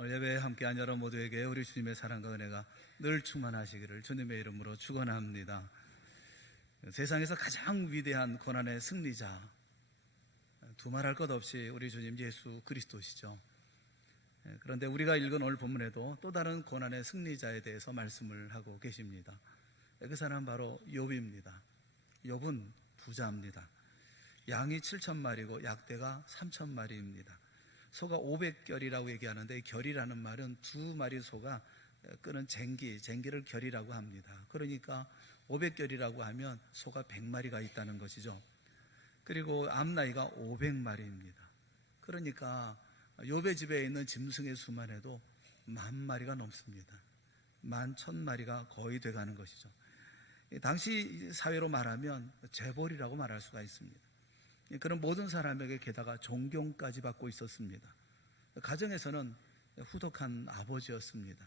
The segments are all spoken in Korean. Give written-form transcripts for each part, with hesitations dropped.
오늘 예배에 함께한 여러 모두에게 우리 주님의 사랑과 은혜가 늘 충만하시기를 주님의 이름으로 축원합니다. 세상에서 가장 위대한 고난의 승리자, 두말할 것 없이 우리 주님 예수 그리스도시죠. 그런데 우리가 읽은 오늘 본문에도 또 다른 고난의 승리자에 대해서 말씀을 하고 계십니다. 그 사람 바로 욥입니다. 욥은 부자입니다. 양이 7,000마리고 약대가 3,000마리입니다. 소가 500결이라고 얘기하는데 이 결이라는 말은 두 마리 소가 끄는 쟁기를 결이라고 합니다. 그러니까 500결이라고 하면 소가 100마리가 있다는 것이죠. 그리고 암나이가 500마리입니다. 그러니까 욥의 집에 있는 짐승의 수만 해도 10,000마리가 넘습니다. 11,000마리가 거의 돼가는 것이죠. 당시 사회로 말하면 재벌이라고 말할 수가 있습니다. 그런 모든 사람에게 게다가 존경까지 받고 있었습니다. 가정에서는 후덕한 아버지였습니다.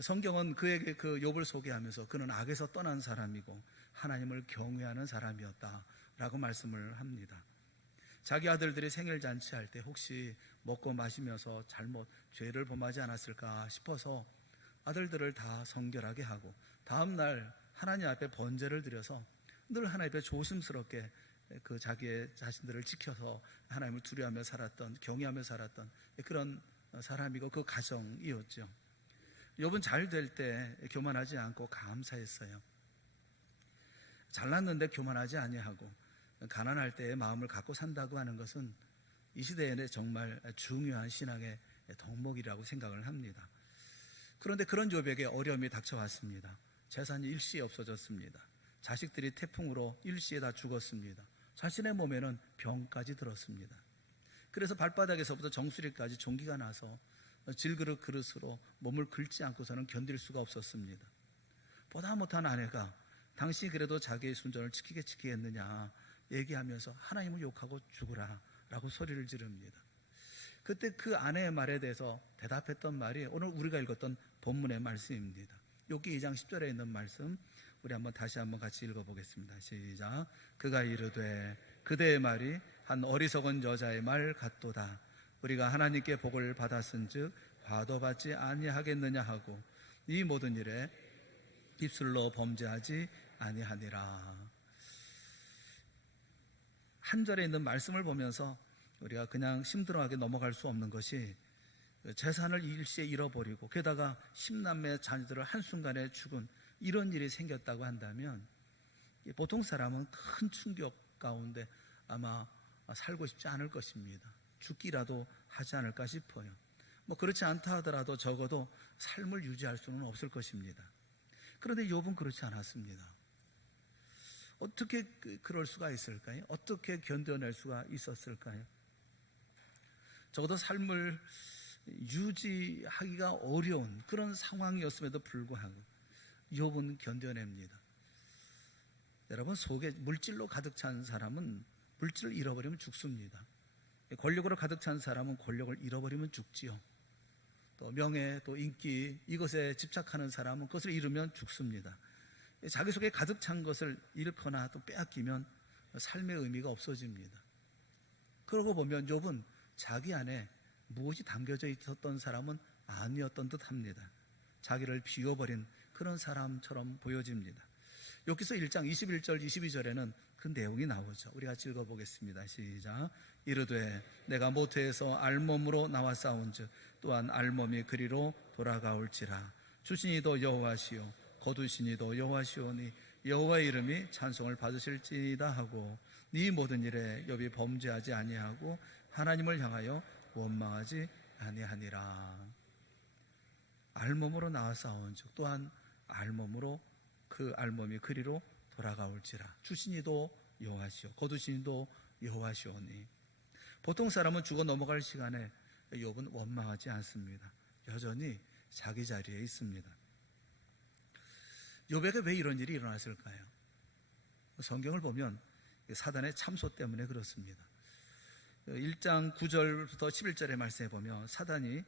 성경은 그에게 그 욥을 소개하면서 그는 악에서 떠난 사람이고 하나님을 경외하는 사람이었다라고 말씀을 합니다. 자기 아들들이 생일 잔치할 때 혹시 먹고 마시면서 잘못 죄를 범하지 않았을까 싶어서 아들들을 다 성결하게 하고 다음날 하나님 앞에 번제를 드려서 늘 하나님 앞에 조심스럽게 그 자기의 자신들을 지켜서 하나님을 두려워하며 살았던, 경외하며 살았던 그런 사람이고 그 가정이었죠. 욥은 잘 될 때 교만하지 않고 감사했어요. 잘났는데 교만하지 아니하고 가난할 때의 마음을 갖고 산다고 하는 것은 이 시대에는 정말 중요한 신앙의 덕목이라고 생각을 합니다. 그런데 그런 욥에게 어려움이 닥쳐왔습니다. 재산이 일시에 없어졌습니다. 자식들이 태풍으로 일시에 다 죽었습니다. 자신의 몸에는 병까지 들었습니다. 그래서 발바닥에서부터 정수리까지 종기가 나서 질그릇 그릇으로 몸을 긁지 않고서는 견딜 수가 없었습니다. 보다 못한 아내가 당신이 그래도 자기의 순전을 지키겠느냐 얘기하면서 하나님을 욕하고 죽으라 라고 소리를 지릅니다. 그때 그 아내의 말에 대해서 대답했던 말이 오늘 우리가 읽었던 본문의 말씀입니다. 욥기 2장 10절에 있는 말씀 우리 다시 한번 같이 읽어보겠습니다. 시작. 그가 이르되 그대의 말이 한 어리석은 여자의 말 같도다. 우리가 하나님께 복을 받았은즉 화도 받지 아니하겠느냐 하고 이 모든 일에 입술로 범죄하지 아니하니라. 한 절에 있는 말씀을 보면서 우리가 그냥 심드렁하게 넘어갈 수 없는 것이 재산을 일시에 잃어버리고 게다가 10남매 자녀들을 한순간에 죽은 이런 일이 생겼다고 한다면 보통 사람은 큰 충격 가운데 아마 살고 싶지 않을 것입니다. 죽기라도 하지 않을까 싶어요. 그렇지 않다 하더라도 적어도 삶을 유지할 수는 없을 것입니다. 그런데 욥은 그렇지 않았습니다. 어떻게 그럴 수가 있을까요? 어떻게 견뎌낼 수가 있었을까요? 적어도 삶을 유지하기가 어려운 그런 상황이었음에도 불구하고 욥은 견뎌냅니다. 여러분, 속에 물질로 가득 찬 사람은 물질을 잃어버리면 죽습니다. 권력으로 가득 찬 사람은 권력을 잃어버리면 죽지요. 또 명예, 또 인기, 이것에 집착하는 사람은 그것을 잃으면 죽습니다. 자기 속에 가득 찬 것을 잃거나 또 빼앗기면 삶의 의미가 없어집니다. 그러고 보면 욥은 자기 안에 무엇이 담겨져 있었던 사람은 아니었던 듯 합니다. 자기를 비워버린 그런 사람처럼 보여집니다. 욥기서 1장 21절 22절에는 그 내용이 나오죠. 우리 같이 읽어보겠습니다. 시작. 이르되 내가 모태에서 알몸으로 나와 싸운즉 또한 알몸이 그리로 돌아가올지라. 주신이도 여호와시요 거두신이도 여호와시오니 여호와의 이름이 찬송을 받으실지이다 하고 네 모든 일에 욥이 범죄하지 아니하고 하나님을 향하여 원망하지 아니하니라. 알몸으로 나와 싸운즉 또한 알몸으로 그 알몸이 그리로 돌아가올지라. 주신이도 여호와시오 거두신이도 여호와시오니. 보통 사람은 죽어 넘어갈 시간에 욥은 원망하지 않습니다. 여전히 자기 자리에 있습니다. 욥에게 왜 이런 일이 일어났을까요? 성경을 보면 사단의 참소 때문에 그렇습니다. 1장 9절부터 11절의 말씀에 보면 사단이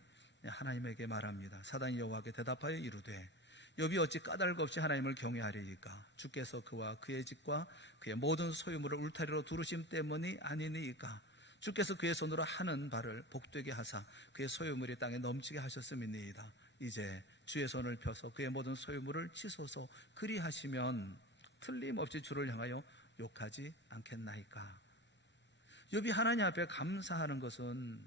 하나님에게 말합니다. 사단이 여호와께 대답하여 이르되 욥이 어찌 까닭 없이 하나님을 경외하리이까? 주께서 그와 그의 집과 그의 모든 소유물을 울타리로 두르심 때문이 아니니이까? 주께서 그의 손으로 하는 바를 복되게 하사 그의 소유물이 땅에 넘치게 하셨음이니이다. 이제 주의 손을 펴서 그의 모든 소유물을 치소서. 그리하시면 틀림없이 주를 향하여 욕하지 않겠나이까. 욥이 하나님 앞에 감사하는 것은,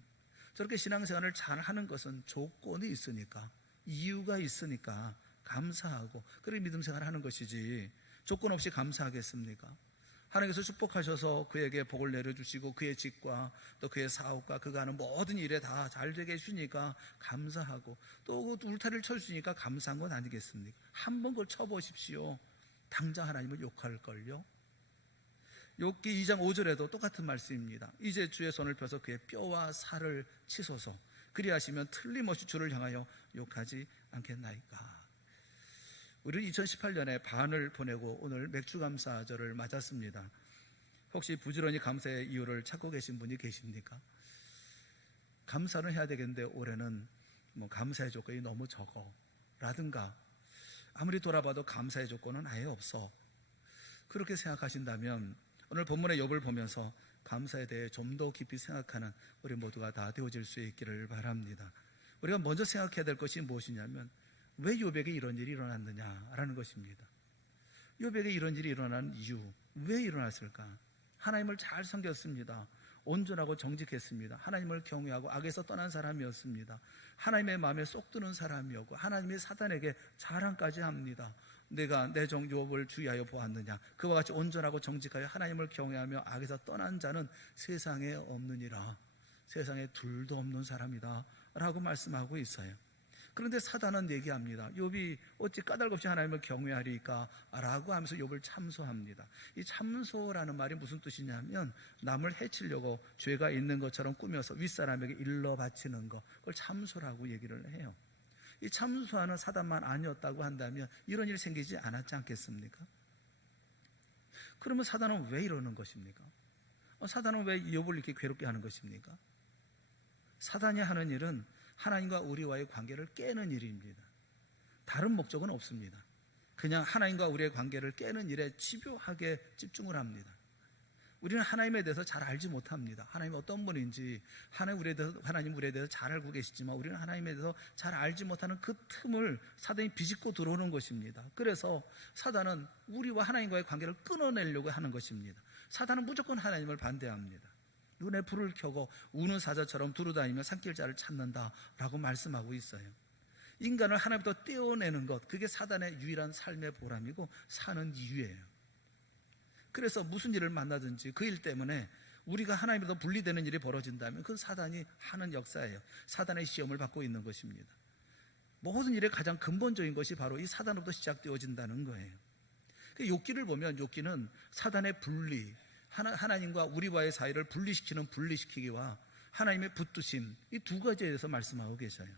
저렇게 신앙생활을 잘하는 것은 조건이 있으니까, 이유가 있으니까 감사하고 그렇게 믿음생활을 하는 것이지, 조건 없이 감사하겠습니까? 하나님께서 축복하셔서 그에게 복을 내려주시고 그의 집과 또 그의 사업과 그가 하는 모든 일에 다 잘되게 해주니까 감사하고, 또 그 울타리를 쳐주시니까 감사한 건 아니겠습니까? 한번 그걸 쳐보십시오. 당장 하나님을 욕할걸요. 욥기 2장 5절에도 똑같은 말씀입니다. 이제 주의 손을 펴서 그의 뼈와 살을 치소서. 그리하시면 틀림없이 주를 향하여 욕하지 않겠나이까. 우리는 2018년에 반을 보내고 오늘 맥주감사절을 맞았습니다. 혹시 부지런히 감사의 이유를 찾고 계신 분이 계십니까? 감사는 해야 되겠는데 올해는 감사의 조건이 너무 적어 라든가, 아무리 돌아봐도 감사의 조건은 아예 없어, 그렇게 생각하신다면 오늘 본문의 욥을 보면서 감사에 대해 좀 더 깊이 생각하는 우리 모두가 다 되어질 수 있기를 바랍니다. 우리가 먼저 생각해야 될 것이 무엇이냐면, 왜 욥에게 이런 일이 일어났느냐라는 것입니다. 욥에게 이런 일이 일어난 이유, 왜 일어났을까? 하나님을 잘 섬겼습니다. 온전하고 정직했습니다. 하나님을 경외하고 악에서 떠난 사람이었습니다. 하나님의 마음에 쏙 드는 사람이었고, 하나님이 사단에게 자랑까지 합니다. 내가 내 종 욥을 주의하여 보았느냐, 그와 같이 온전하고 정직하여 하나님을 경외하며 악에서 떠난 자는 세상에 없느니라. 세상에 둘도 없는 사람이다 라고 말씀하고 있어요. 그런데 사단은 얘기합니다. 욥이 어찌 까닭없이 하나님을 경외하리까 라고 하면서 욥을 참소합니다. 이 참소라는 말이 무슨 뜻이냐면, 남을 해치려고 죄가 있는 것처럼 꾸며서 윗사람에게 일러 바치는 것, 그걸 참소라고 얘기를 해요. 이 참소하는 사단만 아니었다고 한다면 이런 일이 생기지 않았지 않겠습니까? 그러면 사단은 왜 이러는 것입니까? 사단은 왜 욥을 이렇게 괴롭게 하는 것입니까? 사단이 하는 일은 하나님과 우리와의 관계를 깨는 일입니다. 다른 목적은 없습니다. 그냥 하나님과 우리의 관계를 깨는 일에 집요하게 집중을 합니다. 우리는 하나님에 대해서 잘 알지 못합니다. 하나님이 어떤 분인지, 하나님 우리에 대해서 잘 알고 계시지만 우리는 하나님에 대해서 잘 알지 못하는 그 틈을 사단이 비집고 들어오는 것입니다. 그래서 사단은 우리와 하나님과의 관계를 끊어내려고 하는 것입니다. 사단은 무조건 하나님을 반대합니다. 눈에 불을 켜고 우는 사자처럼 두루다니며 산길자를 찾는다라고 말씀하고 있어요. 인간을 하나님부터 떼어내는 것, 그게 사단의 유일한 삶의 보람이고 사는 이유예요. 그래서 무슨 일을 만나든지 그 일 때문에 우리가 하나님부터 분리되는 일이 벌어진다면 그건 사단이 하는 역사예요. 사단의 시험을 받고 있는 것입니다. 모든 일의 가장 근본적인 것이 바로 이 사단으로부터 시작되어진다는 거예요. 욥기를 보면 욥기는 사단의 분리, 하나님과 우리와의 사이를 분리시키기와 하나님의 붙드심, 이 두 가지에 대해서 말씀하고 계셔요.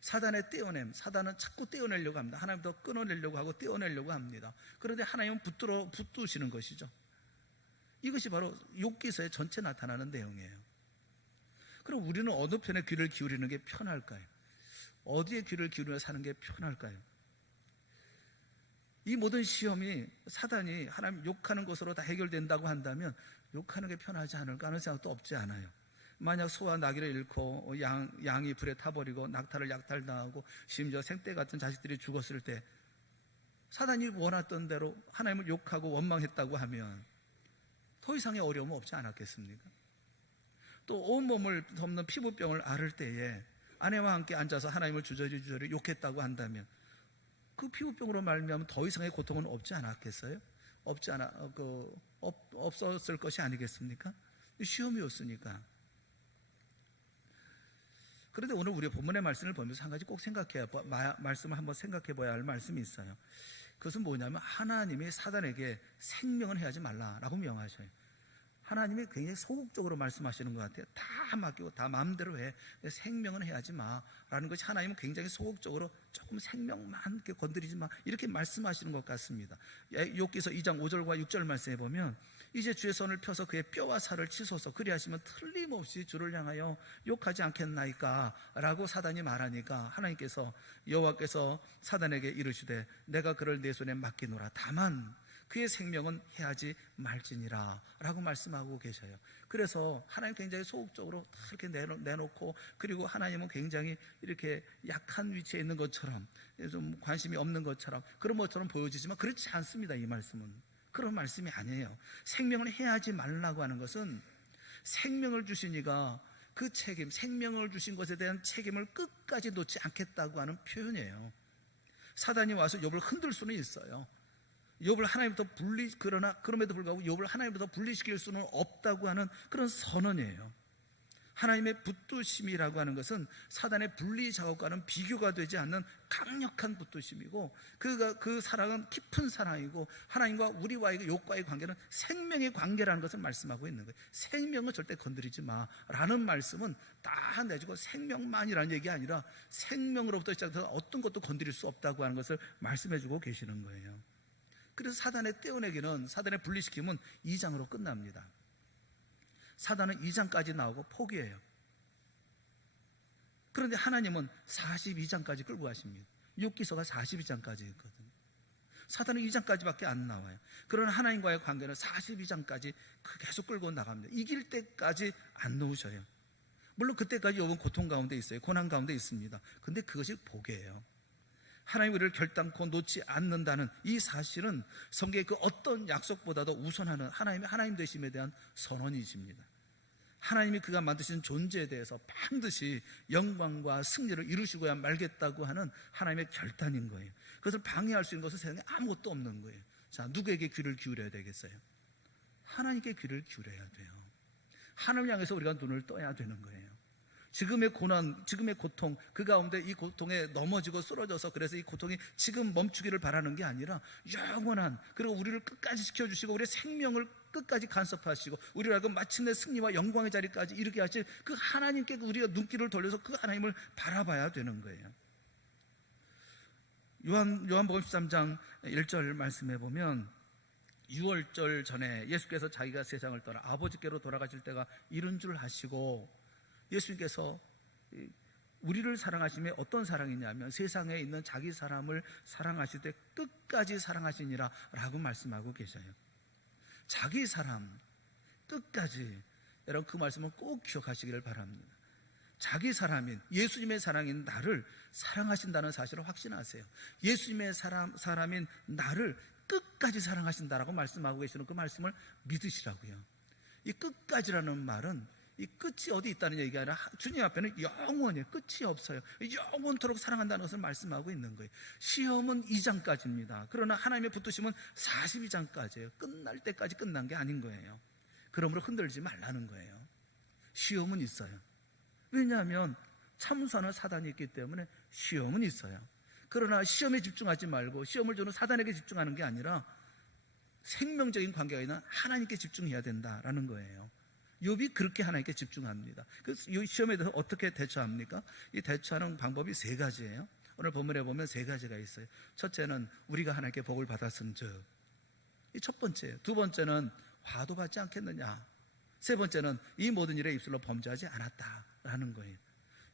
사단의 떼어냄, 사단은 자꾸 떼어내려고 합니다. 하나님부터 끊어내려고 하고 떼어내려고 합니다. 그런데 하나님은 붙드시는 것이죠. 이것이 바로 욥기서의 전체 나타나는 내용이에요. 그럼 우리는 어느 편에 귀를 기울이는 게 편할까요? 어디에 귀를 기울여 사는 게 편할까요? 이 모든 시험이 사단이 하나님 욕하는 것으로 다 해결된다고 한다면 욕하는 게 편하지 않을까 하는 생각도 없지 않아요. 만약 소와 나귀를 잃고 양이 불에 타버리고 낙타를 약탈당하고 심지어 생떼 같은 자식들이 죽었을 때 사단이 원했던 대로 하나님을 욕하고 원망했다고 하면 더 이상의 어려움은 없지 않았겠습니까? 또 온몸을 덮는 피부병을 앓을 때에 아내와 함께 앉아서 하나님을 주저리 욕했다고 한다면 그 피부병으로 말미암아 더 이상의 고통은 없지 않았겠어요? 없었을 것이 아니겠습니까? 시험이 없으니까. 그런데 오늘 우리가 본문의 말씀을 보면서 한 가지 꼭 말씀을 한번 생각해 봐야 할 말씀이 있어요. 그것은 뭐냐면 하나님이 사단에게 생명은 해하지 말라라고 명하셔요. 하나님이 굉장히 소극적으로 말씀하시는 것 같아요. 다 맡기고 다 마음대로 해. 생명은 해하지 마라는 것이 하나님은 굉장히 소극적으로 조금 생명만 이렇게 건드리지 마 이렇게 말씀하시는 것 같습니다. 욥기서 2장 5절과 6절 말씀해 보면 이제 주의 손을 펴서 그의 뼈와 살을 치소서 그리하시면 틀림없이 주를 향하여 욕하지 않겠나이까 라고 사단이 말하니까 하나님께서 여호와께서 사단에게 이르시되 내가 그를 내 손에 맡기노라. 다만 그의 생명은 해하지 말지니라 라고 말씀하고 계셔요. 그래서 하나님 굉장히 소극적으로 다 이렇게 내놓고, 그리고 하나님은 굉장히 이렇게 약한 위치에 있는 것처럼, 좀 관심이 없는 것처럼, 그런 것처럼 보여지지만 그렇지 않습니다. 이 말씀은 그런 말씀이 아니에요. 생명을 해하지 말라고 하는 것은 생명을 주신 이가 그 책임, 생명을 주신 것에 대한 책임을 끝까지 놓지 않겠다고 하는 표현이에요. 사단이 와서 욥을 흔들 수는 있어요. 욥을 하나님부터 그러나 그럼에도 불구하고 욥을 하나님부터 분리시킬 수는 없다고 하는 그런 선언이에요. 하나님의 붙드심이라고 하는 것은 사단의 분리 작업과는 비교가 되지 않는 강력한 붙드심이고, 그 사랑은 깊은 사랑이고, 하나님과 우리와의 욥과의 관계는 생명의 관계라는 것을 말씀하고 있는 거예요. 생명은 절대 건드리지 마라는 말씀은 다 내주고, 생명만이라는 얘기 아니라 생명으로부터 시작해서 어떤 것도 건드릴 수 없다고 하는 것을 말씀해주고 계시는 거예요. 그래서 사단의 떼어내기는, 사단의 분리시킴은 2장으로 끝납니다. 사단은 2장까지 나오고 포기해요. 그런데 하나님은 42장까지 끌고 가십니다. 욥기서가 42장까지 있거든요. 사단은 2장까지밖에 안 나와요. 그러나 하나님과의 관계는 42장까지 계속 끌고 나갑니다. 이길 때까지 안 놓으셔요. 물론 그때까지 욥은 고통 가운데 있어요. 고난 가운데 있습니다. 근데 그것이 복이에요. 하나님 우리를 결단코 놓지 않는다는 이 사실은 성경의 그 어떤 약속보다도 우선하는 하나님의 하나님 되심에 대한 선언이십니다. 하나님이 그가 만드신 존재에 대해서 반드시 영광과 승리를 이루시고야 말겠다고 하는 하나님의 결단인 거예요. 그것을 방해할 수 있는 것은 세상에 아무것도 없는 거예요. 자, 누구에게 귀를 기울여야 되겠어요? 하나님께 귀를 기울여야 돼요. 하나님을 향해서 우리가 눈을 떠야 되는 거예요. 지금의 고난, 지금의 고통, 그 가운데 이 고통에 넘어지고 쓰러져서 그래서 이 고통이 지금 멈추기를 바라는 게 아니라 영원한, 그리고 우리를 끝까지 지켜주시고 우리의 생명을 끝까지 간섭하시고 우리를 알고 마침내 승리와 영광의 자리까지 이르게 하실 그 하나님께 우리가 눈길을 돌려서 그 하나님을 바라봐야 되는 거예요. 요한복음 13장 1절 말씀해 보면, 6월절 전에 예수께서 자기가 세상을 떠나 아버지께로 돌아가실 때가 이른 줄 아시고, 예수님께서 우리를 사랑하심에 어떤 사랑이냐면 세상에 있는 자기 사람을 사랑하실 때 끝까지 사랑하시니라 라고 말씀하고 계셔요. 자기 사람 끝까지, 여러분 그 말씀은 꼭 기억하시기를 바랍니다. 자기 사람인 예수님의 사랑인 나를 사랑하신다는 사실을 확신하세요. 예수님의 사람인 나를 끝까지 사랑하신다라고 말씀하고 계시는 그 말씀을 믿으시라고요. 이 끝까지라는 말은 이 끝이 어디 있다는 얘기가 아니라 주님 앞에는 영원히 끝이 없어요. 영원토록 사랑한다는 것을 말씀하고 있는 거예요. 시험은 2장까지입니다. 그러나 하나님의 붙드심은 42장까지예요. 끝날 때까지 끝난 게 아닌 거예요. 그러므로 흔들지 말라는 거예요. 시험은 있어요. 왜냐하면 참사는 사단이 있기 때문에 시험은 있어요. 그러나 시험에 집중하지 말고 시험을 주는 사단에게 집중하는 게 아니라 생명적인 관계가 있는 하나님께 집중해야 된다라는 거예요. 욥이 그렇게 하나님께 집중합니다. 그래서 이 시험에 대해서 어떻게 대처합니까? 이 대처하는 방법이 3가지예요. 오늘 본문에 보면 3가지가 있어요. 첫째는 우리가 하나님께 복을 받았은즉, 이 첫 번째예요. 두 번째는 화도 받지 않겠느냐. 세 번째는 이 모든 일에 입술로 범죄하지 않았다라는 거예요.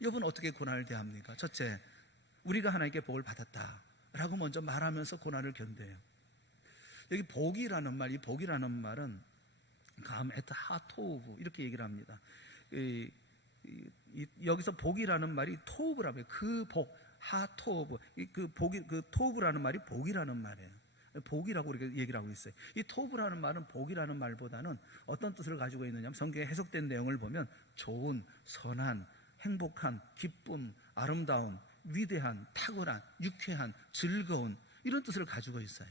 욥은 어떻게 고난을 대합니까? 첫째, 우리가 하나님께 복을 받았다라고 먼저 말하면서 고난을 견뎌요. 여기 복이라는 말, 이 복이라는 말은 감 에트 하토우브 이렇게 얘기를 합니다. 여기서 복이라는 말이 토우브라며, 그 복, 하토우브, 그 복이, 그 토우브라는 말이 복이라는 말이에요. 복이라고 이렇게 얘기를 하고 있어요. 이 토우브라는 말은 복이라는 말보다는 어떤 뜻을 가지고 있느냐면, 성경에 해석된 내용을 보면 좋은, 선한, 행복한, 기쁨, 아름다움, 위대한, 탁월한, 유쾌한, 즐거운, 이런 뜻을 가지고 있어요.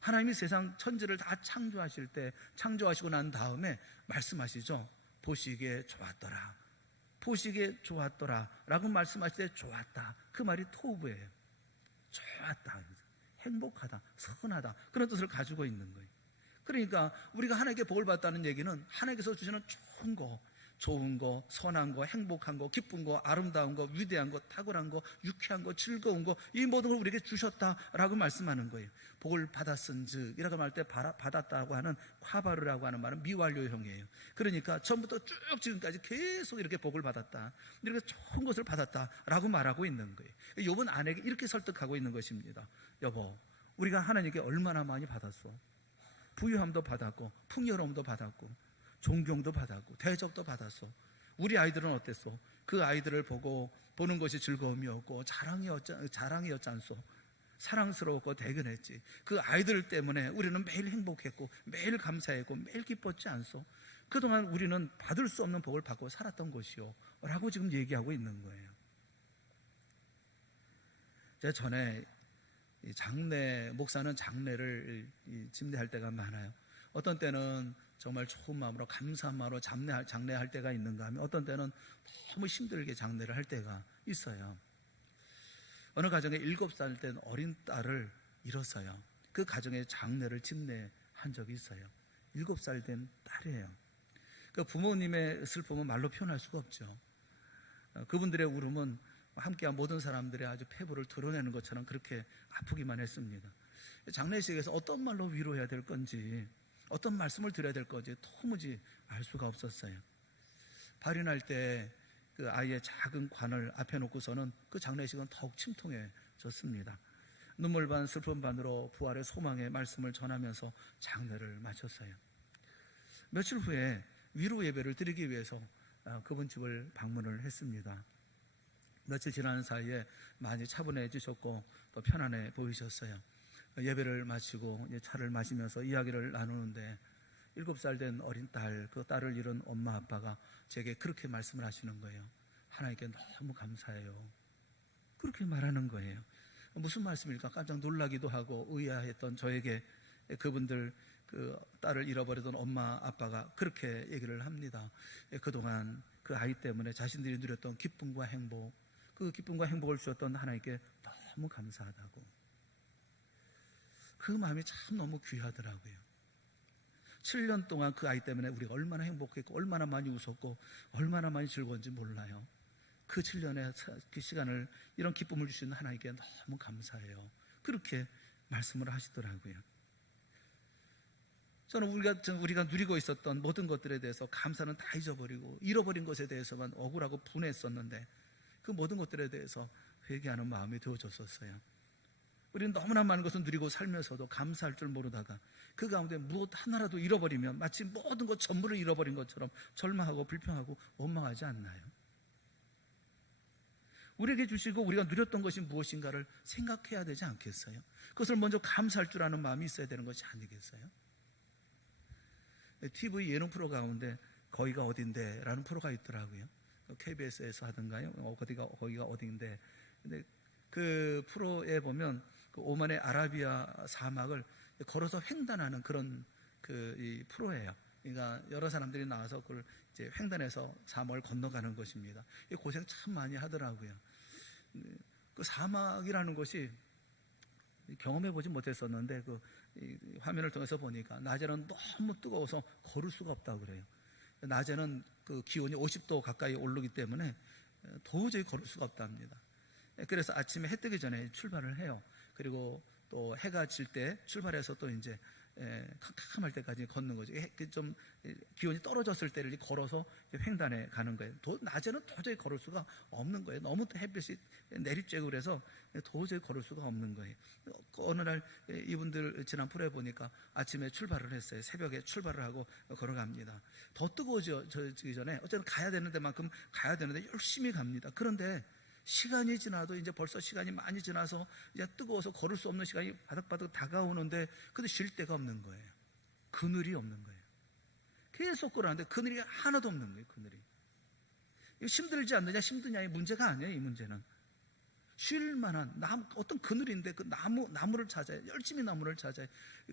하나님이 세상 천지를 다 창조하실 때, 창조하시고 난 다음에 말씀하시죠. 보시기에 좋았더라, 보시기에 좋았더라 라고 말씀하실 때 좋았다, 그 말이 토브예요. 좋았다, 행복하다, 선하다, 그런 뜻을 가지고 있는 거예요. 그러니까 우리가 하나님께 복을 받았다는 얘기는 하나님께서 주시는 좋은 거, 선한 거, 행복한 거, 기쁜 거, 아름다운 거, 위대한 거, 탁월한 거, 유쾌한 거, 즐거운 거, 이 모든 걸 우리에게 주셨다라고 말씀하는 거예요. 복을 받았은즉 이라고 말 때 받았다고 하는 콰바르라고 하는 말은 미완료형이에요. 그러니까 처음부터 쭉 지금까지 계속 이렇게 복을 받았다, 이렇게 좋은 것을 받았다라고 말하고 있는 거예요. 욥은 아내에게 이렇게 설득하고 있는 것입니다. 여보, 우리가 하나님께 얼마나 많이 받았어. 부유함도 받았고 풍요로움도 받았고 존경도 받았고 대접도 받았어. 우리 아이들은 어땠어? 그 아이들을 보는 것이 즐거움이었고 자랑이었지 않소? 사랑스러웠고 대견했지. 그 아이들 때문에 우리는 매일 행복했고 매일 감사했고 매일 기뻤지 않소? 그동안 우리는 받을 수 없는 복을 받고 살았던 것이요 라고 지금 얘기하고 있는 거예요. 제가 전에 목사는 장례를 집례할 때가 많아요. 어떤 때는 정말 좋은 마음으로 감사한 마음으로 장례할 때가 있는가 하면 어떤 때는 너무 힘들게 장례를 할 때가 있어요. 어느 가정에 7살 된 어린 딸을 잃었어요. 그 가정에 장례를 집례한 적이 있어요. 7살 된 딸이에요. 그 부모님의 슬픔은 말로 표현할 수가 없죠. 그분들의 울음은 함께한 모든 사람들의 아주 폐부를 드러내는 것처럼 그렇게 아프기만 했습니다. 장례식에서 어떤 말로 위로해야 될 건지 어떤 말씀을 드려야 될 건지 도무지 알 수가 없었어요. 발인할 때 그 아이의 작은 관을 앞에 놓고서는 그 장례식은 더욱 침통해졌습니다. 눈물 반 슬픔 반으로 부활의 소망의 말씀을 전하면서 장례를 마쳤어요. 며칠 후에 위로 예배를 드리기 위해서 그분 집을 방문을 했습니다. 며칠 지나는 사이에 많이 차분해지셨고 또 편안해 보이셨어요. 예배를 마치고 차를 마시면서 이야기를 나누는데 7살 된 어린 딸, 그 딸을 잃은 엄마 아빠가 제게 그렇게 말씀을 하시는 거예요. 하나님께 너무 감사해요. 그렇게 말하는 거예요. 무슨 말씀일까 깜짝 놀라기도 하고 의아했던 저에게 그분들 그 딸을 잃어버리던 엄마 아빠가 그렇게 얘기를 합니다. 그동안 그 아이 때문에 자신들이 누렸던 기쁨과 행복, 그 기쁨과 행복을 주셨던 하나님께 너무 감사하다고. 그 마음이 참 너무 귀하더라고요. 7년 동안 그 아이 때문에 우리가 얼마나 행복했고 얼마나 많이 웃었고 얼마나 많이 즐거운지 몰라요. 그 7년의 그 시간을 이런 기쁨을 주시는 하나님께 너무 감사해요. 그렇게 말씀을 하시더라고요. 저는 우리가 누리고 있었던 모든 것들에 대해서 감사는 다 잊어버리고 잃어버린 것에 대해서만 억울하고 분했었는데 그 모든 것들에 대해서 회개하는 마음이 되어졌었어요. 우리는 너무나 많은 것을 누리고 살면서도 감사할 줄 모르다가 그 가운데 무엇 하나라도 잃어버리면 마치 모든 것 전부를 잃어버린 것처럼 절망하고 불평하고 원망하지 않나요? 우리에게 주시고 우리가 누렸던 것이 무엇인가를 생각해야 되지 않겠어요? 그것을 먼저 감사할 줄 아는 마음이 있어야 되는 것이 아니겠어요? TV 예능 프로 가운데 거기가 어딘데 라는 프로가 있더라고요. KBS에서 하던가요? 거기가 어딘데. 근데 그 프로에 보면 그 오만의 아라비아 사막을 걸어서 횡단하는 그런 이 프로예요. 그러니까 여러 사람들이 나와서 그걸 이제 횡단해서 사막을 건너가는 것입니다. 고생 참 많이 하더라고요. 그 사막이라는 것이 경험해 보지 못했었는데 그 화면을 통해서 보니까 낮에는 너무 뜨거워서 걸을 수가 없다고 그래요. 낮에는 그 기온이 50도 가까이 오르기 때문에 도저히 걸을 수가 없답니다. 그래서 아침에 해 뜨기 전에 출발을 해요. 그리고 또 해가 질 때 출발해서 또 이제 캄캄할 때까지 걷는 거죠. 좀 기온이 떨어졌을 때를 걸어서 횡단해 가는 거예요. 낮에는 도저히 걸을 수가 없는 거예요. 너무 햇빛이 내리쬐고 그래서 도저히 걸을 수가 없는 거예요. 어느 날 이분들 지난 프로에 보니까 아침에 출발을 했어요. 새벽에 출발을 하고 걸어갑니다. 더 뜨거워지기 전에 어쨌든 가야 되는 데만큼 가야 되는데 열심히 갑니다. 그런데 시간이 지나도 이제 벌써 시간이 많이 지나서 이제 뜨거워서 걸을 수 없는 시간이 바득바득 다가오는데 근데 쉴 데가 없는 거예요. 그늘이 없는 거예요. 계속 걸었는데 그늘이 하나도 없는 거예요. 그늘이. 힘들지 않느냐 힘드냐의 문제가 아니에요. 이 문제는 쉴 만한 어떤 그늘인데 그 나무를 찾아요. 열심히 나무를 찾아요.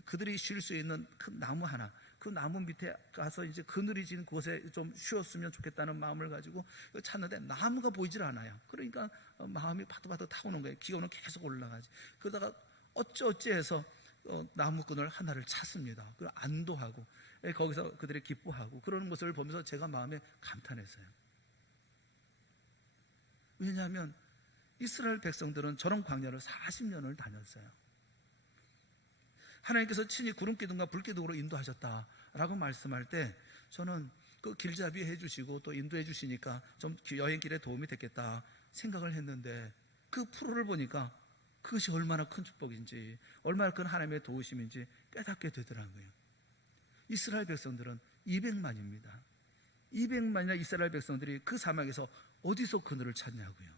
그들이 쉴 수 있는 그 나무 하나, 그 나무 밑에 가서 이제 그늘이 지는 곳에 좀 쉬었으면 좋겠다는 마음을 가지고 찾는데 나무가 보이질 않아요. 그러니까 마음이 바득바득 타오는 거예요. 기온은 계속 올라가지. 그러다가 어찌해서 나무꾼을 하나를 찾습니다. 그걸 안도하고 거기서 그들이 기뻐하고 그러는 것을 보면서 제가 마음에 감탄했어요. 왜냐하면 이스라엘 백성들은 저런 광야를 40년을 다녔어요. 하나님께서 친히 구름기둥과 불기둥으로 인도하셨다라고 말씀할 때 저는 그 길잡이 해주시고 또 인도해 주시니까 좀 여행길에 도움이 됐겠다 생각을 했는데 그 프로를 보니까 그것이 얼마나 큰 축복인지, 얼마나 큰 하나님의 도우심인지 깨닫게 되더라고요. 이스라엘 백성들은 200만입니다. 200만이나 이스라엘 백성들이 그 사막에서 어디서 그늘을 찾냐고요.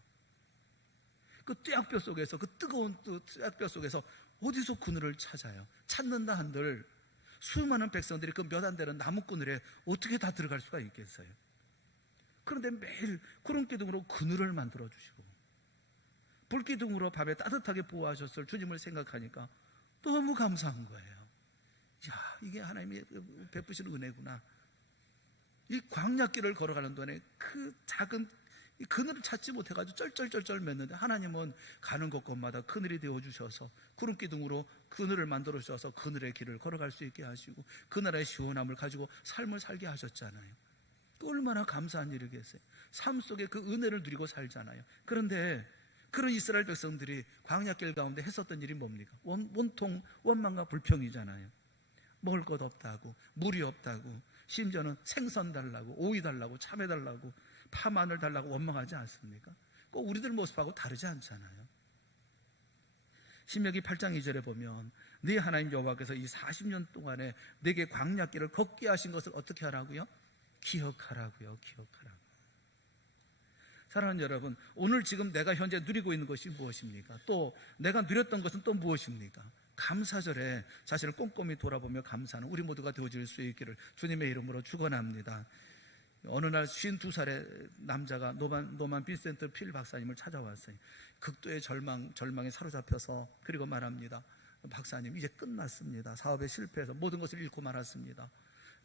그 뙤약볕 속에서, 그 뜨거운 뙤약볕 속에서 어디서 그늘을 찾아요. 찾는다 한들 수많은 백성들이 그 몇 안 되는 나무 그늘에 어떻게 다 들어갈 수가 있겠어요. 그런데 매일 구름기둥으로 그늘을 만들어 주시고 불기둥으로 밤에 따뜻하게 보호하셨을 주님을 생각하니까 너무 감사한 거예요. 야, 이게 하나님이 베푸시는 은혜구나. 이 광야길을 걸어가는 동안에 그 작은 이 그늘을 찾지 못해가지고 쩔쩔쩔쩔 맸는데 하나님은 가는 곳곳마다 그늘이 되어주셔서 구름기둥으로 그늘을 만들어 주셔서 그늘의 길을 걸어갈 수 있게 하시고 그날의 시원함을 가지고 삶을 살게 하셨잖아요. 얼마나 감사한 일이겠어요. 삶 속에 그 은혜를 누리고 살잖아요. 그런데 그런 이스라엘 백성들이 광야길 가운데 했었던 일이 뭡니까? 원통 원망과 불평이잖아요. 먹을 것 없다고, 물이 없다고, 심지어는 생선 달라고, 오이 달라고, 참외 달라고, 파, 마늘 달라고 원망하지 않습니까? 꼭 우리들 모습하고 다르지 않잖아요. 신명기 8장 2절에 보면 네 하나님 여호와께서 이 40년 동안에 내게 광야길을 걷게 하신 것을 어떻게 하라고요? 기억하라고요. 기억하라고. 사랑하는 여러분, 오늘 지금 내가 현재 누리고 있는 것이 무엇입니까? 또 내가 누렸던 것은 또 무엇입니까? 감사절에 자신을 꼼꼼히 돌아보며 감사하는 우리 모두가 되어질 수 있기를 주님의 이름으로 축원합니다. 어느 날 52살의 남자가 노만 빈센트 필 박사님을 찾아왔어요. 극도의 절망에 사로잡혀서 그리고 말합니다. 박사님, 이제 끝났습니다. 사업에 실패해서 모든 것을 잃고 말았습니다.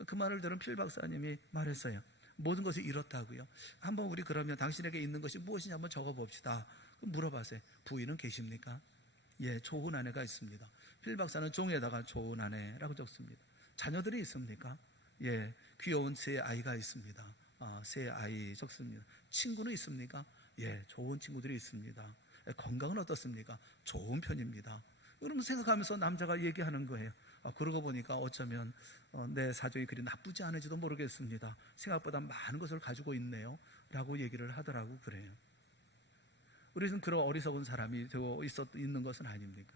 그 말을 들은 필 박사님이 말했어요. 모든 것을 잃었다고요? 한번 우리 그러면 당신에게 있는 것이 무엇이냐 한번 적어봅시다. 물어봤어요. 부인은 계십니까? 예, 좋은 아내가 있습니다. 필 박사는 종이에다가 좋은 아내라고 적습니다. 자녀들이 있습니까? 예, 귀여운 새 아이가 있습니다. 새 아이 적습니다. 친구는 있습니까? 예, 좋은 친구들이 있습니다. 건강은 어떻습니까? 좋은 편입니다. 그러면 생각하면서 남자가 얘기하는 거예요. 그러고 보니까 어쩌면 내 사정이 그리 나쁘지 않은지도 모르겠습니다. 생각보다 많은 것을 가지고 있네요 라고 얘기를 하더라고. 그래요. 우리는 그런 어리석은 사람이 되어 있는 것은 아닙니까?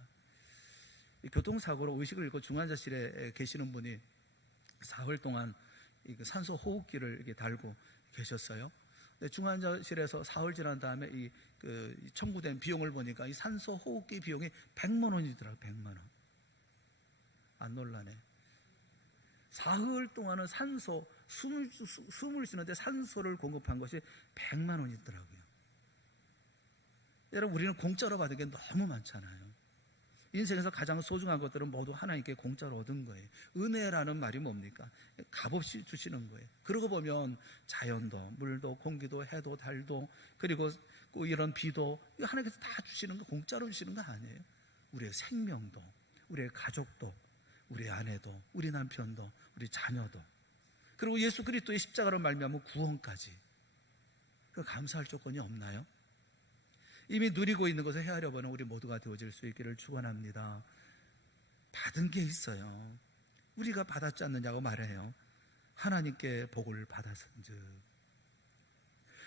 교통사고로 의식을 잃고 중환자실에 계시는 분이 사흘 동안 산소 호흡기를 이렇게 달고 계셨어요. 중환자실에서 사흘 지난 다음에 이 청구된 비용을 보니까 이 산소 호흡기 비용이 100만 원이더라고요. 100만 원. 안 놀라네. 사흘 동안은 숨을 쉬는데 산소를 공급한 것이 100만 원이더라고요. 여러분, 우리는 공짜로 받은 게 너무 많잖아요. 인생에서 가장 소중한 것들은 모두 하나님께 공짜로 얻은 거예요. 은혜라는 말이 뭡니까? 값없이 주시는 거예요. 그러고 보면 자연도, 물도, 공기도, 해도, 달도, 그리고 이런 비도 하나님께서 다 주시는 거, 공짜로 주시는 거 아니에요. 우리의 생명도, 우리의 가족도, 우리 아내도, 우리 남편도, 우리 자녀도, 그리고 예수 그리스도의 십자가로 말미암은 구원까지. 그 감사할 조건이 없나요? 이미 누리고 있는 것을 헤아려 보는 우리 모두가 되어질 수 있기를 축원합니다. 받은 게 있어요. 우리가 받았지 않느냐고 말해요. 하나님께 복을 받았은즉.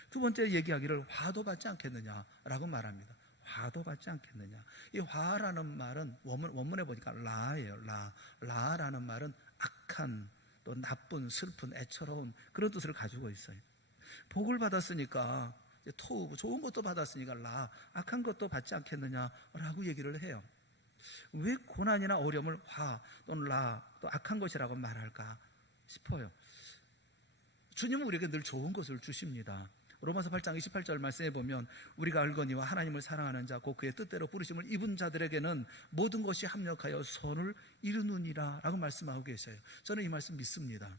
두 번째 얘기하기를 화도 받지 않겠느냐라고 말합니다. 화도 받지 않겠느냐. 이 화라는 말은 원문에 보니까 라예요. 라라는 말은 악한, 또 나쁜, 슬픈, 애처로운 그런 뜻을 가지고 있어요. 복을 받았으니까 토우고 좋은 것도 받았으니까 악한 것도 받지 않겠느냐라고 얘기를 해요. 왜 고난이나 어려움을 화 또는 또 악한 것이라고 말할까 싶어요. 주님은 우리에게 늘 좋은 것을 주십니다. 로마서 8장 28절 말씀에 보면 우리가 알거니와 하나님을 사랑하는 자 곧 그의 뜻대로 부르심을 입은 자들에게는 모든 것이 합력하여 선을 이루느니라 라고 말씀하고 계셔요. 저는 이 말씀 믿습니다.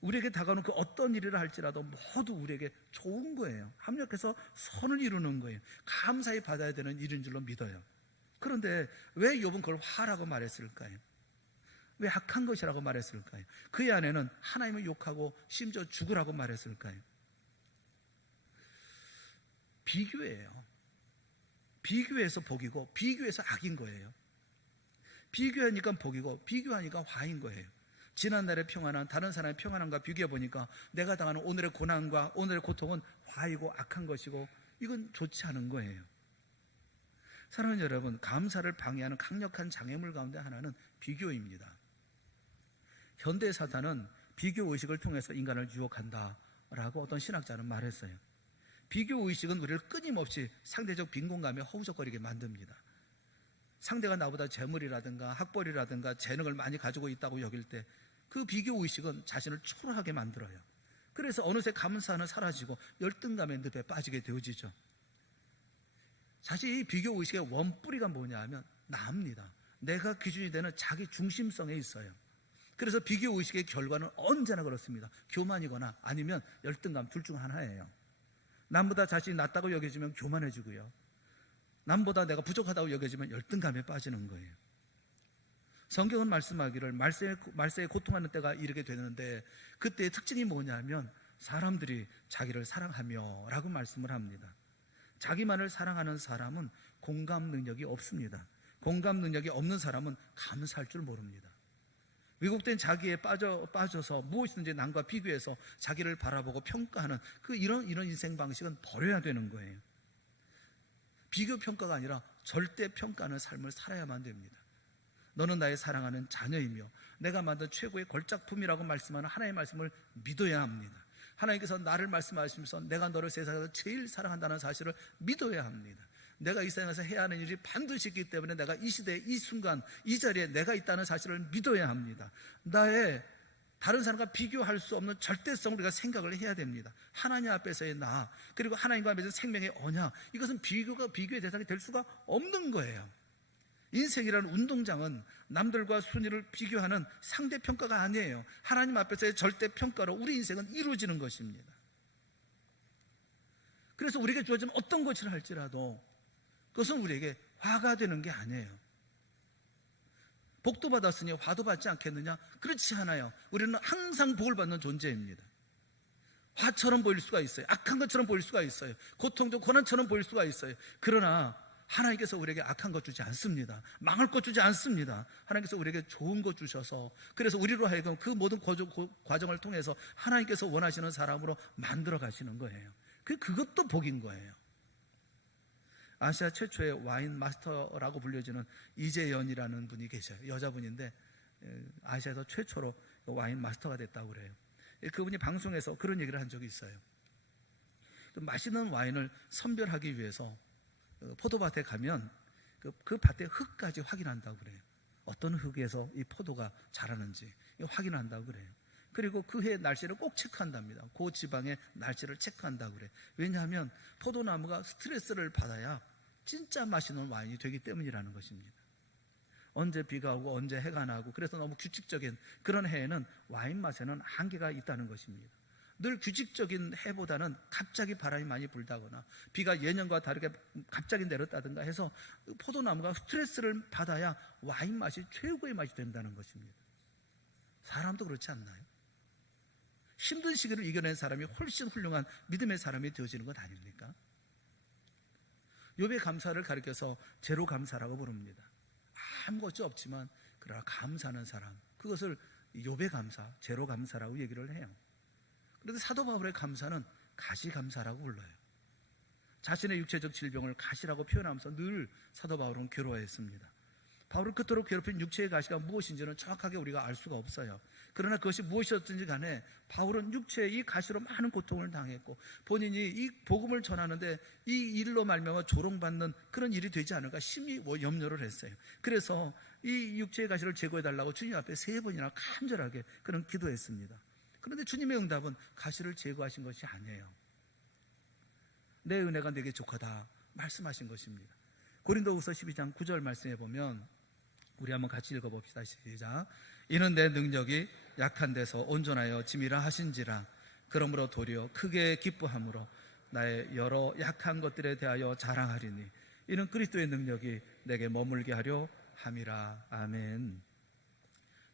우리에게 다가오는 그 어떤 일이라 할지라도 모두 우리에게 좋은 거예요. 합력해서 선을 이루는 거예요. 감사히 받아야 되는 일인 줄로 믿어요. 그런데 왜 욥은 그걸 화라고 말했을까요? 왜 악한 것이라고 말했을까요? 그의 안에는 하나님을 욕하고 심지어 죽으라고 말했을까요? 비교예요. 비교해서 복이고 비교해서 악인 거예요. 비교하니까 복이고 비교하니까 화인 거예요. 지난날의 평안한 다른 사람의 평안함과 비교해 보니까 내가 당하는 오늘의 고난과 오늘의 고통은 화이고 악한 것이고 이건 좋지 않은 거예요. 사랑하는 여러분, 감사를 방해하는 강력한 장애물 가운데 하나는 비교입니다. 현대 사탄은 비교 의식을 통해서 인간을 유혹한다라고 어떤 신학자는 말했어요. 비교 의식은 우리를 끊임없이 상대적 빈곤감에 허우적거리게 만듭니다. 상대가 나보다 재물이라든가 학벌이라든가 재능을 많이 가지고 있다고 여길 때 그 비교 의식은 자신을 초라하게 만들어요. 그래서 어느새 감사는 사라지고 열등감의 늪에 빠지게 되어지죠. 사실 이 비교 의식의 원뿌리가 뭐냐 하면 나입니다. 내가 기준이 되는 자기 중심성에 있어요. 그래서 비교 의식의 결과는 언제나 그렇습니다. 교만이거나 아니면 열등감 둘 중 하나예요. 남보다 자신이 낫다고 여겨지면 교만해지고요, 남보다 내가 부족하다고 여겨지면 열등감에 빠지는 거예요. 성경은 말씀하기를 말세에 고통하는 때가 이르게 되는데 그때의 특징이 뭐냐면 사람들이 자기를 사랑하며 라고 말씀을 합니다. 자기만을 사랑하는 사람은 공감 능력이 없습니다. 공감 능력이 없는 사람은 감사할 줄 모릅니다. 왜곡된 자기에 빠져서 무엇이든지 남과 비교해서 자기를 바라보고 평가하는 이런 인생 방식은 버려야 되는 거예요. 비교 평가가 아니라 절대 평가하는 삶을 살아야만 됩니다. 너는 나의 사랑하는 자녀이며 내가 만든 최고의 걸작품이라고 말씀하는 하나님의 말씀을 믿어야 합니다. 하나님께서 나를 말씀하시면서 내가 너를 세상에서 제일 사랑한다는 사실을 믿어야 합니다. 내가 이 세상에서 해야 하는 일이 반드시 있기 때문에 내가 이 시대에 이 순간 이 자리에 내가 있다는 사실을 믿어야 합니다. 나의 다른 사람과 비교할 수 없는 절대성을 우리가 생각을 해야 됩니다. 하나님 앞에서의 나, 그리고 하나님과 맺은 생명의 언약, 이것은 비교의 대상이 될 수가 없는 거예요. 인생이라는 운동장은 남들과 순위를 비교하는 상대평가가 아니에요. 하나님 앞에서의 절대평가로 우리 인생은 이루어지는 것입니다. 그래서 우리에게 주어진 어떤 것을 할지라도 그것은 우리에게 화가 되는 게 아니에요. 복도 받았으니 화도 받지 않겠느냐? 그렇지 않아요. 우리는 항상 복을 받는 존재입니다. 화처럼 보일 수가 있어요. 악한 것처럼 보일 수가 있어요. 고통도 고난처럼 보일 수가 있어요. 그러나 하나님께서 우리에게 악한 것 주지 않습니다. 망할 것 주지 않습니다. 하나님께서 우리에게 좋은 것 주셔서, 그래서 우리로 하여금 그 모든 과정을 통해서 하나님께서 원하시는 사람으로 만들어 가시는 거예요. 그것도 복인 거예요. 아시아 최초의 와인 마스터라고 불려지는 이재연이라는 분이 계셔요. 여자분인데 아시아에서 최초로 와인 마스터가 됐다고 그래요. 그분이 방송에서 그런 얘기를 한 적이 있어요. 맛있는 와인을 선별하기 위해서 포도밭에 가면 그 밭의 흙까지 확인한다고 그래요. 어떤 흙에서 이 포도가 자라는지 확인한다고 그래요. 그리고 그 해의 날씨를 꼭 체크한답니다. 그 지방의 날씨를 체크한다고 그래요. 왜냐하면 포도나무가 스트레스를 받아야 진짜 맛있는 와인이 되기 때문이라는 것입니다. 언제 비가 오고 언제 해가 나고, 그래서 너무 규칙적인 그런 해에는 와인 맛에는 한계가 있다는 것입니다. 늘 규칙적인 해보다는 갑자기 바람이 많이 불다거나 비가 예년과 다르게 갑자기 내렸다든가 해서 포도나무가 스트레스를 받아야 와인 맛이 최고의 맛이 된다는 것입니다. 사람도 그렇지 않나요? 힘든 시기를 이겨낸 사람이 훨씬 훌륭한 믿음의 사람이 되어지는 것 아닙니까? 욥의 감사를 가리켜서 제로 감사라고 부릅니다. 아무것도 없지만 그러나 감사하는 사람, 그것을 욥의 감사, 제로 감사라고 얘기를 해요. 그런데 사도 바울의 감사는 가시 감사라고 불러요. 자신의 육체적 질병을 가시라고 표현하면서 늘 사도 바울은 괴로워했습니다. 바울을 그토록 괴롭힌 육체의 가시가 무엇인지는 정확하게 우리가 알 수가 없어요. 그러나 그것이 무엇이었든지 간에 바울은 육체의 이 가시로 많은 고통을 당했고, 본인이 이 복음을 전하는데 이 일로 말미암아 조롱받는 그런 일이 되지 않을까 심히 염려를 했어요. 그래서 이 육체의 가시를 제거해달라고 주님 앞에 3번이나 간절하게 그런 기도했습니다. 그런데 주님의 응답은 가시를 제거하신 것이 아니에요. 내 은혜가 내게 족하다 말씀하신 것입니다. 고린도후서 12장 9절 말씀해 보면, 우리 한번 같이 읽어봅시다. 시작. 이는 내 능력이 약한 데서 온전하여 짐이라 하신지라. 그러므로 도리어 크게 기뻐함으로 나의 여러 약한 것들에 대하여 자랑하리니 이는 그리스도의 능력이 내게 머물게 하려 함이라. 아멘.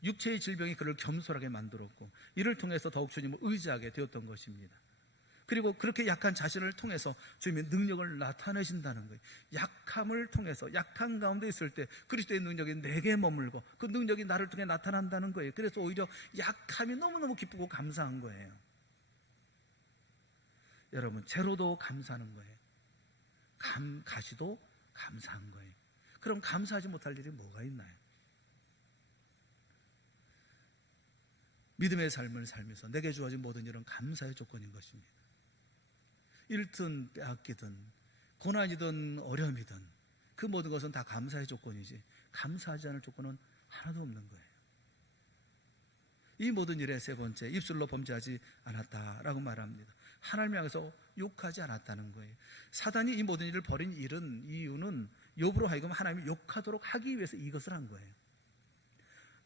육체의 질병이 그를 겸손하게 만들었고, 이를 통해서 더욱 주님을 의지하게 되었던 것입니다. 그리고 그렇게 약한 자신을 통해서 주님의 능력을 나타내신다는 거예요. 약함을 통해서, 약한 가운데 있을 때 그리스도의 능력이 내게 머물고 그 능력이 나를 통해 나타난다는 거예요. 그래서 오히려 약함이 너무너무 기쁘고 감사한 거예요. 여러분, 제로도 감사하는 거예요. 가시도 감사한 거예요. 그럼 감사하지 못할 일이 뭐가 있나요? 믿음의 삶을 살면서 내게 주어진 모든 일은 감사의 조건인 것입니다. 잃든 빼앗기든 고난이든 어려움이든 그 모든 것은 다 감사의 조건이지 감사하지 않을 조건은 하나도 없는 거예요. 이 모든 일의 세 번째, 입술로 범죄하지 않았다라고 말합니다. 하나님을 향해서 욕하지 않았다는 거예요. 사단이 이 모든 일을 벌인 이유는 욥으로 하여금 하나님을 욕하도록 하기 위해서 이것을 한 거예요.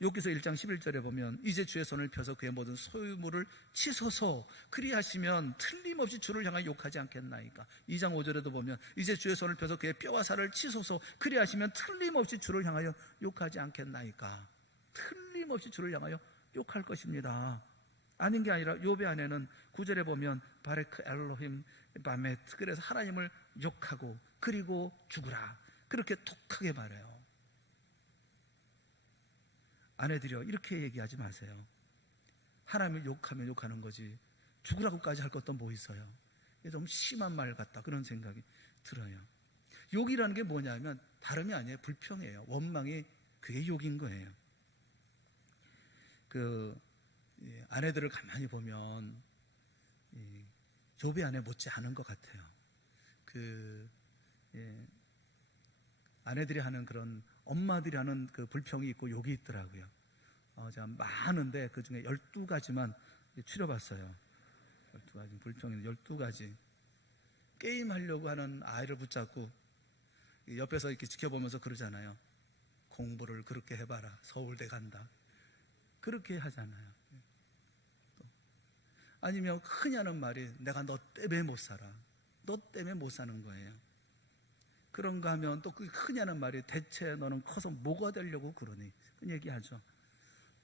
욥기서 1장 11절에 보면 이제 주의 손을 펴서 그의 모든 소유물을 치소서 그리하시면 틀림없이 주를 향하여 욕하지 않겠나이까. 2장 5절에도 보면 이제 주의 손을 펴서 그의 뼈와 살을 치소서 그리하시면 틀림없이 주를 향하여 욕하지 않겠나이까. 틀림없이 주를 향하여 욕할 것입니다. 아닌 게 아니라 욥의 아내는 9절에 보면 바레크 엘로힘 바메트, 그래서 하나님을 욕하고 그리고 죽으라 그렇게 독하게 말해요. 아내들이여 이렇게 얘기하지 마세요. 하나님을 욕하면 욕하는 거지 죽으라고까지 할 것도 뭐 있어요. 이게 좀 심한 말 같다 그런 생각이 들어요. 욕이라는 게 뭐냐면 다름이 아니에요. 불평이에요. 원망이 그게 욕인 거예요. 아내들을 가만히 보면 욥의 아내 못지 않은 것 같아요. 아내들이 하는 그런 엄마들이 하는 그 불평이 있고 욕이 있더라고요. 제가 많은데 그 중에 12가지만 추려봤어요. 12가지 불평이 12가지. 게임하려고 하는 아이를 붙잡고 옆에서 이렇게 지켜보면서 그러잖아요. 공부를 그렇게 해봐라. 서울대 간다. 그렇게 하잖아요. 아니면 흔히 하는 말이 내가 너 때문에 못 살아. 너 때문에 못 사는 거예요. 그런가 하면 또 흔히 하는 말이 대체 너는 커서 뭐가 되려고 그러니? 그 얘기하죠.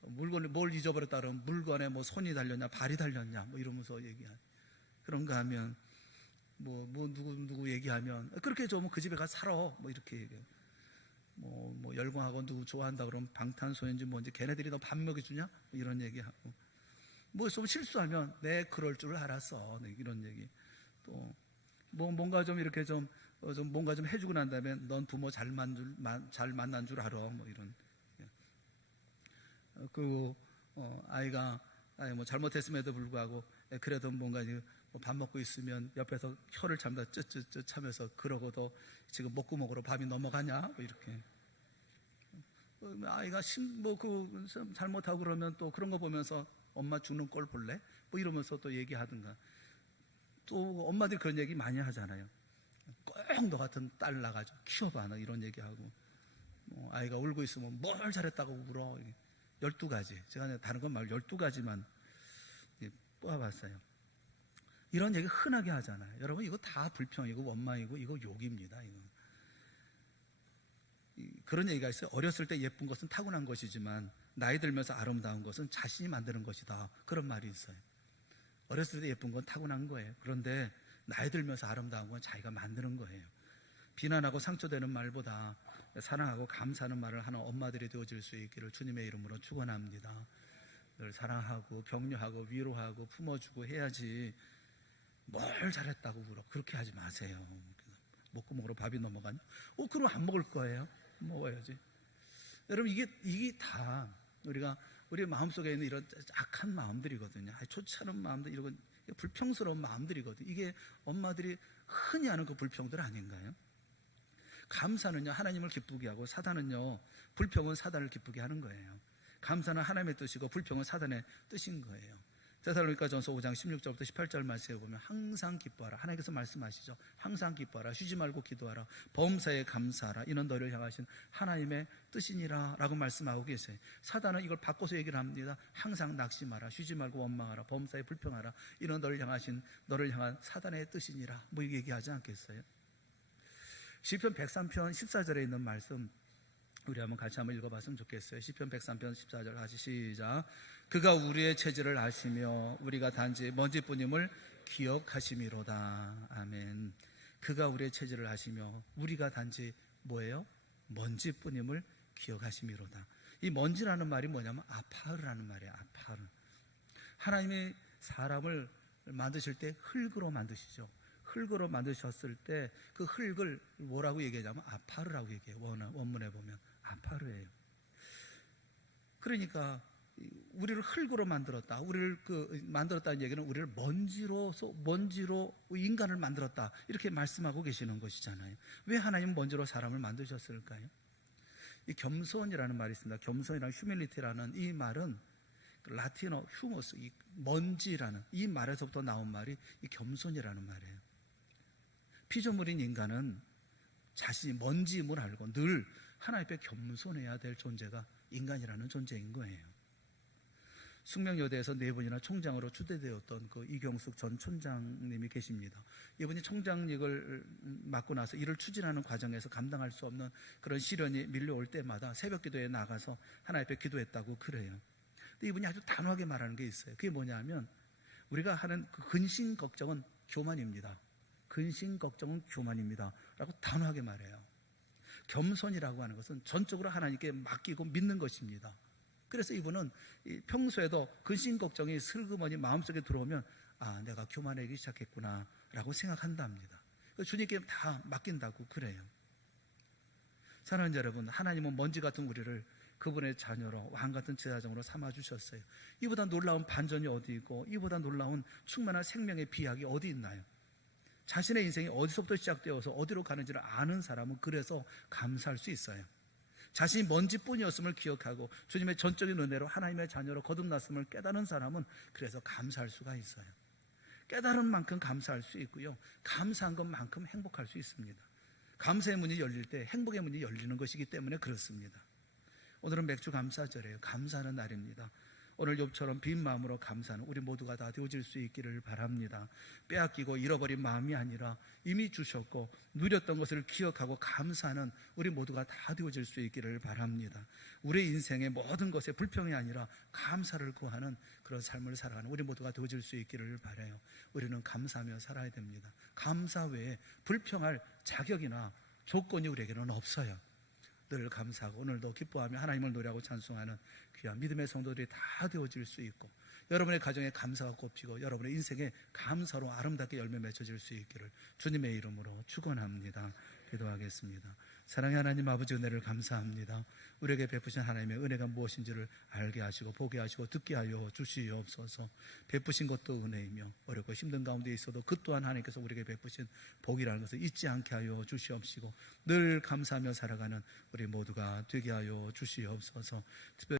물건을 뭘 잊어버렸다 그러면 물건에 뭐 손이 달렸냐 발이 달렸냐 뭐 이러면서 얘기하죠. 그런가 하면 누구 얘기하면 그렇게 좀 그 집에 가서 살아 뭐 이렇게 얘기해요. 뭐 열공하고 누구 좋아한다 그러면 방탄소년지 뭔지 걔네들이 너 밥 먹여주냐 뭐 이런 얘기하고 뭐 좀 실수하면 내 그럴 줄 알았어 이런 얘기. 또 뭔가 좀 이렇게 좀 뭔가 좀 해주고 난 다음에 넌 부모 잘 만난 줄 알아 뭐 이런. 아이가 뭐 잘못했음에도 불구하고 그래도 뭔가 밥 먹고 있으면 옆에서 혀를 참다 쯧쯧쯧 차면서 그러고도 지금 목구멍으로 밥이 넘어가냐 뭐 이렇게. 아이가 잘못하고 그러면 또 그런 거 보면서 엄마 죽는 꼴 볼래? 뭐 이러면서 또 얘기하든가. 또 엄마들이 그런 얘기 많이 하잖아요. 꼭 너 같은 딸 낳아가지고 키워봐 나 이런 얘기하고. 아이가 울고 있으면 뭘 잘했다고 울어. 12가지. 제가 다른 건 말고 12가지만 뽑아봤어요. 이런 얘기 흔하게 하잖아요. 여러분 이거 다 불평이고 원망이고 이거 욕입니다. 이거. 그런 얘기가 있어요. 어렸을 때 예쁜 것은 타고난 것이지만 나이 들면서 아름다운 것은 자신이 만드는 것이다. 그런 말이 있어요. 어렸을 때 예쁜 건 타고난 거예요. 그런데 나이 들면서 아름다운 건 자기가 만드는 거예요. 비난하고 상처되는 말보다 사랑하고 감사하는 말을 하는 엄마들이 되어질 수 있기를 주님의 이름으로 축원합니다. 늘 사랑하고 격려하고 위로하고 품어주고 해야지 뭘 잘했다고 울어. 그렇게 하지 마세요. 목구멍으로 밥이 넘어가냐? 그럼 안 먹을 거예요. 먹어야지. 여러분 이게 다 우리 마음속에 있는 이런 악한 마음들이거든요. 좋지 않은 마음들, 이런 불평스러운 마음들이거든요. 이게 엄마들이 흔히 하는 그 불평들 아닌가요? 감사는요 하나님을 기쁘게 하고 불평은 사단을 기쁘게 하는 거예요. 감사는 하나님의 뜻이고 불평은 사단의 뜻인 거예요. 데살로니가전서 5장 16절부터 18절 말씀에 보면 항상 기뻐하라. 하나님께서 말씀하시죠. 항상 기뻐하라. 쉬지 말고 기도하라. 범사에 감사하라. 이는 너를 향하신 하나님의 뜻이니라 라고 말씀하고 계세요. 사단은 이걸 바꿔서 얘기를 합니다. 항상 낙심하라. 쉬지 말고 원망하라. 범사에 불평하라. 이는 너를 향한 사단의 뜻이니라. 뭐 이렇게 얘기하지 않겠어요? 시편 103편 14절에 있는 말씀 우리 같이 한번 읽어봤으면 좋겠어요. 시편 103편 14절 같이 시작. 그가 우리의 체질을 아시며 우리가 단지 먼지뿐임을 기억하심이로다. 아멘. 그가 우리의 체질을 아시며 우리가 단지 뭐예요? 먼지뿐임을 기억하심이로다. 이 먼지라는 말이 뭐냐면 아파르라는 말이에요. 아파르. 하나님이 사람을 만드실 때 흙으로 만드시죠. 흙으로 만드셨을 때 그 흙을 뭐라고 얘기하냐면 아파르라고 얘기해요. 원문에 보면 아파르예요. 그러니까 우리를 흙으로 만들었다. 우리를 만들었다는 얘기는 우리를 먼지로 인간을 만들었다. 이렇게 말씀하고 계시는 것이잖아요. 왜 하나님은 먼지로 사람을 만드셨을까요? 이 겸손이라는 말이 있습니다. 겸손이랑 휴밀리티라는 이 말은 라틴어 휴머스, 이 먼지라는 이 말에서부터 나온 말이 이 겸손이라는 말이에요. 피조물인 인간은 자신이 먼지임을 알고 늘 하나님 앞에 겸손해야 될 존재가 인간이라는 존재인 거예요. 숙명여대에서 4번이나 총장으로 추대되었던 그 이경숙 전 촌장님이 계십니다. 이분이 총장직을 맡고 나서 일을 추진하는 과정에서 감당할 수 없는 그런 시련이 밀려올 때마다 새벽 기도에 나가서 하나님 앞에 기도했다고 그래요. 근데 이분이 아주 단호하게 말하는 게 있어요. 그게 뭐냐면 우리가 하는 그 근심 걱정은 교만입니다. 근심 걱정은 교만입니다. 라고 단호하게 말해요. 겸손이라고 하는 것은 전적으로 하나님께 맡기고 믿는 것입니다. 그래서 이분은 평소에도 근심 걱정이 슬그머니 마음속에 들어오면 내가 교만하기 시작했구나 라고 생각한답니다. 주님께 다 맡긴다고 그래요. 사랑하는 여러분, 하나님은 먼지 같은 우리를 그분의 자녀로 왕같은 제사장으로 삼아주셨어요. 이보다 놀라운 반전이 어디 있고 이보다 놀라운 충만한 생명의 비약이 어디 있나요? 자신의 인생이 어디서부터 시작되어서 어디로 가는지를 아는 사람은 그래서 감사할 수 있어요. 자신이 먼지뿐이었음을 기억하고 주님의 전적인 은혜로 하나님의 자녀로 거듭났음을 깨달은 사람은 그래서 감사할 수가 있어요. 깨달은 만큼 감사할 수 있고요, 감사한 것만큼 행복할 수 있습니다. 감사의 문이 열릴 때 행복의 문이 열리는 것이기 때문에 그렇습니다. 오늘은 맥주 감사절이에요. 감사하는 날입니다. 오늘 욥처럼 빈 마음으로 감사하는 우리 모두가 다 되어질 수 있기를 바랍니다. 빼앗기고 잃어버린 마음이 아니라 이미 주셨고 누렸던 것을 기억하고 감사하는 우리 모두가 다 되어질 수 있기를 바랍니다. 우리 인생의 모든 것에 불평이 아니라 감사를 구하는 그런 삶을 살아가는 우리 모두가 되어질 수 있기를 바라요. 우리는 감사하며 살아야 됩니다. 감사 외에 불평할 자격이나 조건이 우리에게는 없어요. 늘 감사하고 오늘도 기뻐하며 하나님을 노래하고 찬송하는 귀한 믿음의 성도들이 다 되어질 수 있고, 여러분의 가정에 감사가 꼽히고 여러분의 인생에 감사로 아름답게 열매 맺어질 수 있기를 주님의 이름으로 축원합니다. 기도하겠습니다. 사랑의 하나님 아버지, 은혜를 감사합니다. 우리에게 베푸신 하나님의 은혜가 무엇인지를 알게 하시고 보게 하시고 듣게 하여 주시옵소서. 베푸신 것도 은혜이며 어렵고 힘든 가운데 있어도 그 또한 하나님께서 우리에게 베푸신 복이라는 것을 잊지 않게 하여 주시옵시고 늘 감사하며 살아가는 우리 모두가 되게 하여 주시옵소서. 특별히